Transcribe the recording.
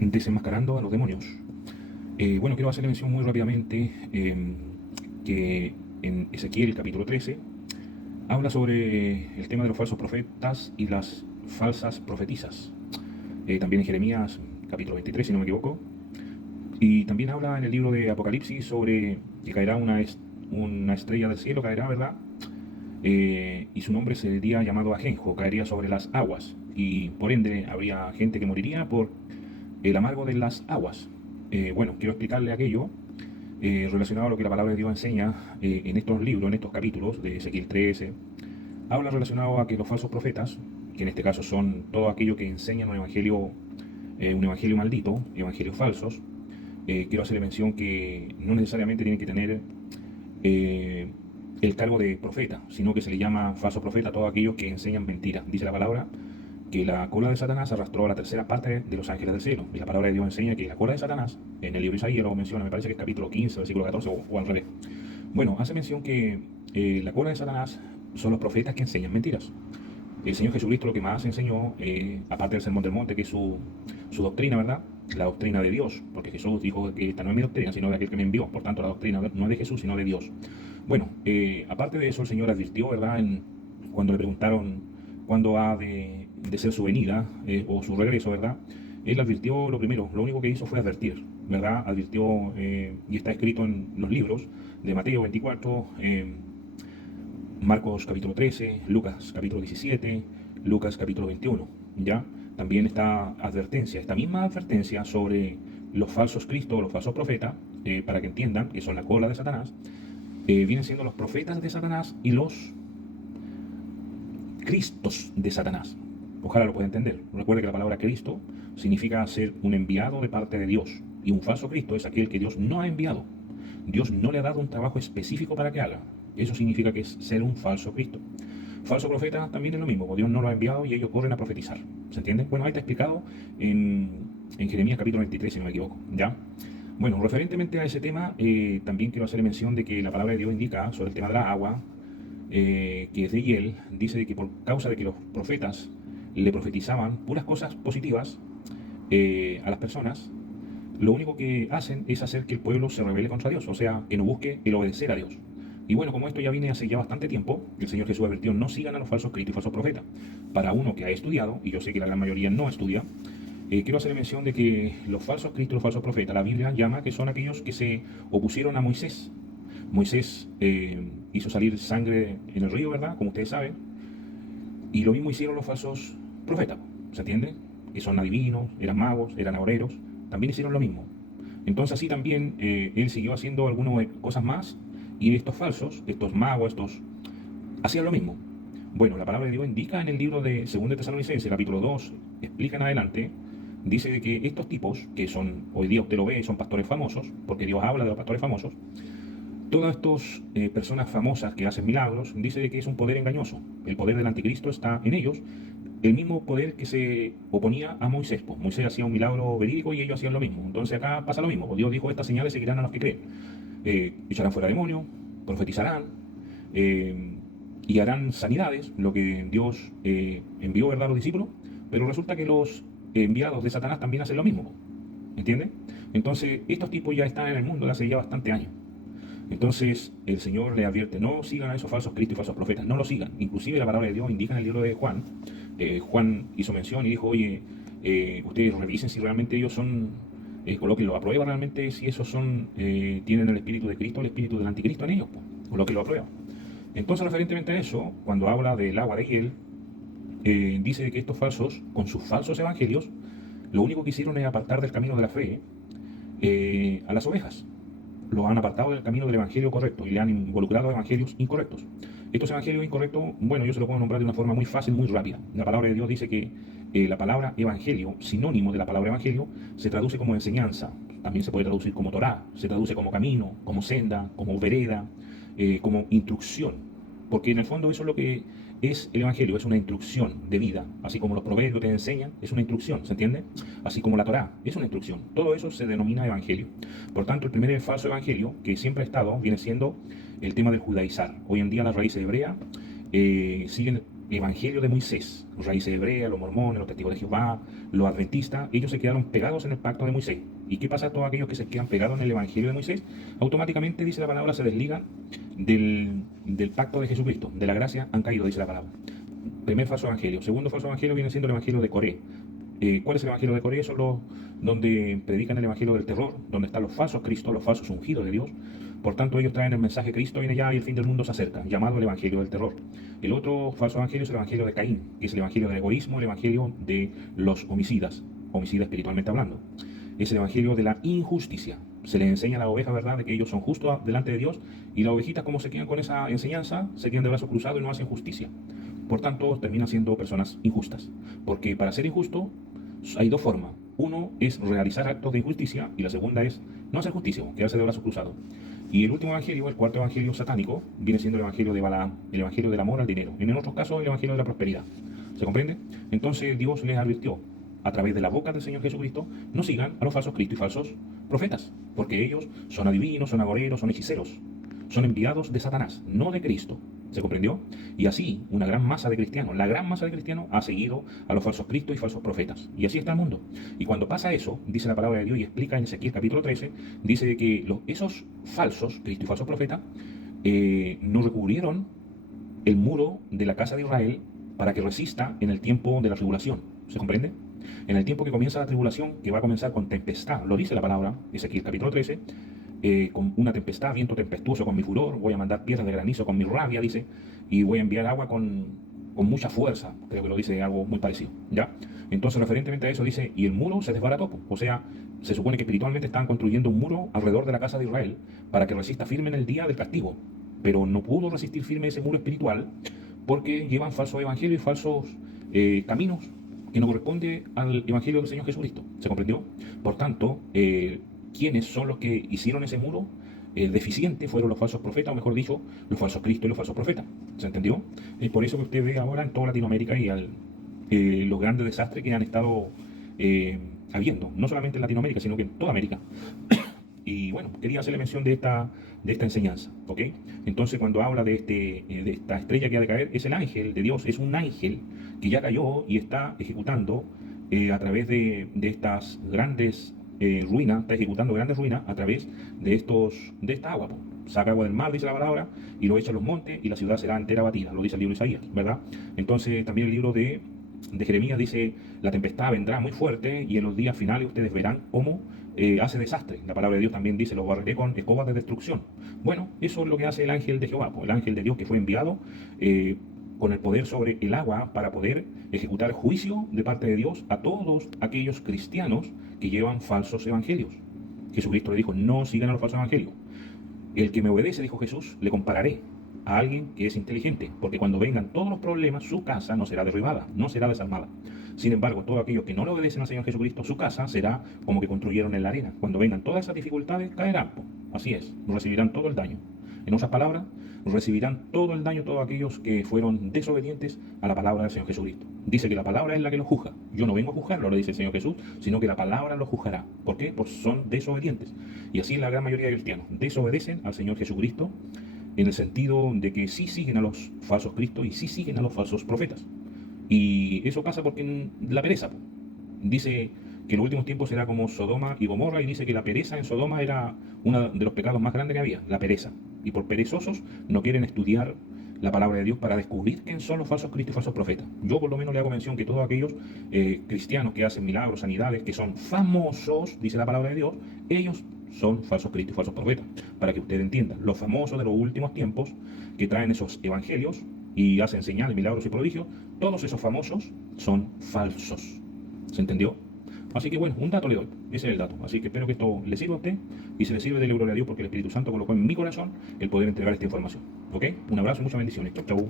Desenmascarando a los demonios. Bueno, quiero hacerle mención muy rápidamente que en Ezequiel capítulo 13 habla sobre el tema de los falsos profetas y las falsas profetisas. También en Jeremías capítulo 23, si no me equivoco. Y también habla en el libro de Apocalipsis sobre que caerá una estrella del cielo, caerá, ¿verdad? Y su nombre sería llamado Ajenjo, caería sobre las aguas. Y por ende habría gente que moriría por el amargo de las aguas. Bueno, quiero explicarle aquello relacionado a lo que la palabra de Dios enseña en estos libros, en estos capítulos de Ezequiel 13. Habla relacionado a que los falsos profetas, que en este caso son todo aquello que enseñan un evangelio maldito, evangelios falsos. Quiero hacerle mención que no necesariamente tienen que tener eh, el cargo de profeta, sino que se le llama falso profeta a todos aquellos que enseñan mentiras. Dice la palabra que la cola de Satanás arrastró a la tercera parte de los ángeles del cielo. Y la palabra de Dios enseña que la cola de Satanás, en el libro de Isaías lo menciona, me parece que es capítulo 15, versículo 14 o al revés. Bueno, hace mención que la cola de Satanás son los profetas que enseñan mentiras. El Señor Jesucristo lo que más enseñó, aparte del Sermón del Monte, que es su doctrina, ¿verdad? La doctrina de Dios, porque Jesús dijo que esta no es mi doctrina, sino de aquel que me envió. Por tanto, la doctrina no es de Jesús, sino de Dios. Bueno, aparte de eso, el Señor advirtió, ¿verdad? Cuando le preguntaron cuándo ha de ser su venida o su regreso, ¿verdad? Él advirtió lo primero, lo único que hizo fue advertir, ¿verdad? Advirtió, y está escrito en los libros de Mateo 24, Marcos capítulo 13, Lucas capítulo 17, Lucas capítulo 21, ¿ya? También está advertencia, esta misma advertencia sobre los falsos cristos, los falsos profetas, para que entiendan que son la cola de Satanás, vienen siendo los profetas de Satanás y los cristos de Satanás. Ojalá lo pueda entender. Recuerde que la palabra Cristo significa ser un enviado de parte de Dios, y un falso Cristo es aquel que Dios no ha enviado. Dios no le ha dado un trabajo específico para que haga. Eso significa que es ser un falso Cristo. Falso profeta también es lo mismo, porque Dios no lo ha enviado y ellos corren a profetizar. ¿Se entiende? Bueno, ahí está explicado en Jeremías capítulo 23, si no me equivoco. ¿Ya? Bueno, referentemente a ese tema, también quiero hacer mención de que la palabra de Dios indica sobre el tema de la agua, que es de Hiel, dice de que por causa de que los profetas le profetizaban puras cosas positivas a las personas, lo único que hacen es hacer que el pueblo se rebele contra Dios, o sea, que no busque el obedecer a Dios. Y bueno, como esto ya viene hace ya bastante tiempo, el Señor Jesús advirtió: no sigan a los falsos cristos y falsos profetas. Para uno que ha estudiado, y yo sé que la gran mayoría no estudia, quiero hacer mención de que los falsos cristos y los falsos profetas, la Biblia llama que son aquellos que se opusieron a Moisés. Moisés hizo salir sangre en el río, ¿verdad? Como ustedes saben. Y lo mismo hicieron los falsos profetas, ¿se entiende? Que son adivinos, eran magos, eran agoreros, también hicieron lo mismo. Entonces así también él siguió haciendo algunas cosas más, y estos falsos, estos magos, estos hacían lo mismo. Bueno, la palabra de Dios indica en el libro de 2 de Tesalonicenses, capítulo 2, explica en adelante, dice de que estos tipos, que son, hoy día usted lo ve, son pastores famosos, porque Dios habla de los pastores famosos. Todas estas personas famosas que hacen milagros, dice de que es un poder engañoso. El poder del anticristo está en ellos, el mismo poder que se oponía a Moisés. Pues Moisés hacía un milagro verídico y ellos hacían lo mismo. Entonces acá pasa lo mismo. Pues Dios dijo: estas señales seguirán a los que creen. Echarán fuera demonios, profetizarán, y harán sanidades, lo que Dios envió, ¿verdad?, a los discípulos. Pero resulta que los enviados de Satanás también hacen lo mismo. ¿Entienden? Entonces estos tipos ya están en el mundo de hace ya bastante años. Entonces el Señor le advierte: no sigan a esos falsos cristos y falsos profetas, no lo sigan. Inclusive la palabra de Dios indica en el libro de Juan, Juan hizo mención y dijo: oye, ustedes revisen si realmente ellos son, colóquenlo a prueba realmente, si esos son, tienen el espíritu de Cristo, el espíritu del anticristo en ellos, pues, colóquenlo a prueba. Entonces, referentemente a eso, cuando habla del agua de hiel, dice que estos falsos, con sus falsos evangelios, lo único que hicieron es apartar del camino de la fe a las ovejas. Los han apartado del camino del evangelio correcto y le han involucrado a evangelios incorrectos. Estos evangelios incorrectos, bueno, yo se lo puedo nombrar de una forma muy fácil, muy rápida. La palabra de Dios dice que la palabra evangelio, sinónimo de la palabra evangelio, se traduce como enseñanza. También se puede traducir como Torá, se traduce como camino, como senda, como vereda, como instrucción. Porque en el fondo eso es lo que es el evangelio, es una instrucción de vida. Así como los proverbios te enseñan, es una instrucción, ¿se entiende? Así como la Torá es una instrucción. Todo eso se denomina evangelio. Por tanto, el primer falso evangelio, que siempre ha estado, viene siendo el tema del judaizar. Hoy en día las raíces hebreas siguen evangelio de Moisés. Los raíces hebreas, los mormones, los testigos de Jehová, los adventistas, ellos se quedaron pegados en el pacto de Moisés. ¿Y qué pasa a todos aquellos que se quedan pegados en el evangelio de Moisés? Automáticamente, dice la palabra, se desligan del pacto de Jesucristo, de la gracia, han caído, dice la palabra. Primer falso evangelio. Segundo falso evangelio viene siendo el evangelio de Coré. ¿Cuál es el evangelio de Coré? Son los donde predican el evangelio del terror, donde están los falsos cristos, los falsos ungidos de Dios. Por tanto, ellos traen el mensaje: Cristo viene ya y el fin del mundo se acerca, llamado el evangelio del terror. El otro falso evangelio es el evangelio de Caín, que es el evangelio del egoísmo, el evangelio de los homicidas espiritualmente hablando. Es el evangelio de la injusticia. Se les enseña a la oveja, ¿verdad?, de que ellos son justos delante de Dios, y las ovejitas, como se quedan con esa enseñanza, se quedan de brazos cruzados y no hacen justicia. Por tanto, terminan siendo personas injustas. Porque para ser injusto hay dos formas. Uno es realizar actos de injusticia y la segunda es no hacer justicia, quedarse de brazos cruzados. Y el último evangelio, el cuarto evangelio satánico, viene siendo el evangelio de Balaam, el evangelio del amor al dinero. En otros casos, el evangelio de la prosperidad. ¿Se comprende? Entonces Dios les advirtió a través de la boca del Señor Jesucristo: no sigan a los falsos cristos y falsos profetas, porque ellos son adivinos, son agoreros, son hechiceros, son enviados de Satanás, no de Cristo. ¿Se comprendió? Y así, una gran masa de cristianos, la gran masa de cristianos ha seguido a los falsos cristos y falsos profetas. Y así está el mundo. Y cuando pasa eso, dice la palabra de Dios y explica en Ezequiel capítulo 13, dice que esos falsos cristos y falsos profetas no recubrieron el muro de la casa de Israel para que resista en el tiempo de la tribulación. ¿Se comprende? En el tiempo que comienza la tribulación, que va a comenzar con tempestad, lo dice la palabra, Ezequiel capítulo 13, con una tempestad, viento tempestuoso con mi furor, voy a mandar piedras de granizo con mi rabia, dice, y voy a enviar agua con mucha fuerza, creo que lo dice algo muy parecido, ¿ya? Entonces, referentemente a eso dice: y el muro se desbarató, o sea, se supone que espiritualmente estaban construyendo un muro alrededor de la casa de Israel para que resista firme en el día del castigo, pero no pudo resistir firme ese muro espiritual porque llevan falsos evangelios y falsos caminos que no corresponde al evangelio del Señor Jesucristo. ¿Se comprendió? Por tanto, ¿quiénes son los que hicieron ese muro deficiente? Fueron los falsos profetas, o mejor dicho, los falsos cristos y los falsos profetas. ¿Se entendió? Es por eso que usted ve ahora en toda Latinoamérica y los grandes desastres que han estado habiendo, no solamente en Latinoamérica, sino que en toda América. Y bueno, quería hacerle mención de esta enseñanza, ¿ok? Entonces, cuando habla de esta estrella que ha de caer, es el ángel de Dios, es un ángel que ya cayó y está ejecutando a través de estas grandes ruinas, está ejecutando grandes ruinas a través de esta agua. Saca agua del mar, dice la palabra, y lo echa a los montes, y la ciudad será entera batida, lo dice el libro de Isaías, ¿verdad? Entonces, también el libro de Jeremías dice: la tempestad vendrá muy fuerte, y en los días finales ustedes verán cómo hace desastre. La palabra de Dios también dice: los barreré con escobas de destrucción. Bueno, eso es lo que hace el ángel de Jehová, el ángel de Dios que fue enviado con el poder sobre el agua para poder ejecutar juicio de parte de Dios a todos aquellos cristianos que llevan falsos evangelios. Jesucristo le dijo: no sigan a los falsos evangelios. El que me obedece, dijo Jesús, le compararé a alguien que es inteligente, porque cuando vengan todos los problemas, su casa no será derribada, no será desarmada. Sin embargo, todos aquellos que no le obedecen al Señor Jesucristo, su casa será como que construyeron en la arena. Cuando vengan todas esas dificultades, caerán. Así es, recibirán todo el daño. En otras palabras, recibirán todo el daño todos aquellos que fueron desobedientes a la palabra del Señor Jesucristo. Dice que la palabra es la que los juzga. Yo no vengo a juzgarlo, lo dice el Señor Jesús, sino que la palabra los juzgará. ¿Por qué? Pues son desobedientes. Y así es la gran mayoría de cristianos. Desobedecen al Señor Jesucristo en el sentido de que sí siguen a los falsos cristos y sí siguen a los falsos profetas. Y eso pasa porque la pereza. Dice que en los últimos tiempos será como Sodoma y Gomorra, y dice que la pereza en Sodoma era uno de los pecados más grandes que había, la pereza. Y por perezosos no quieren estudiar la palabra de Dios para descubrir quién son los falsos cristos y falsos profetas. Yo por lo menos le hago mención que todos aquellos cristianos que hacen milagros, sanidades, que son famosos, dice la palabra de Dios, ellos son falsos cristos y falsos profetas. Para que usted entienda, los famosos de los últimos tiempos que traen esos evangelios y hacen señales, milagros y prodigios, todos esos famosos son falsos. ¿Se entendió? Así que bueno, un dato le doy, ese es el dato. Así que espero que esto le sirva a usted y se le sirve, de gloria a Dios, porque el Espíritu Santo colocó en mi corazón el poder entregar esta información. ¿Ok? Un abrazo y muchas bendiciones. Chau, chau.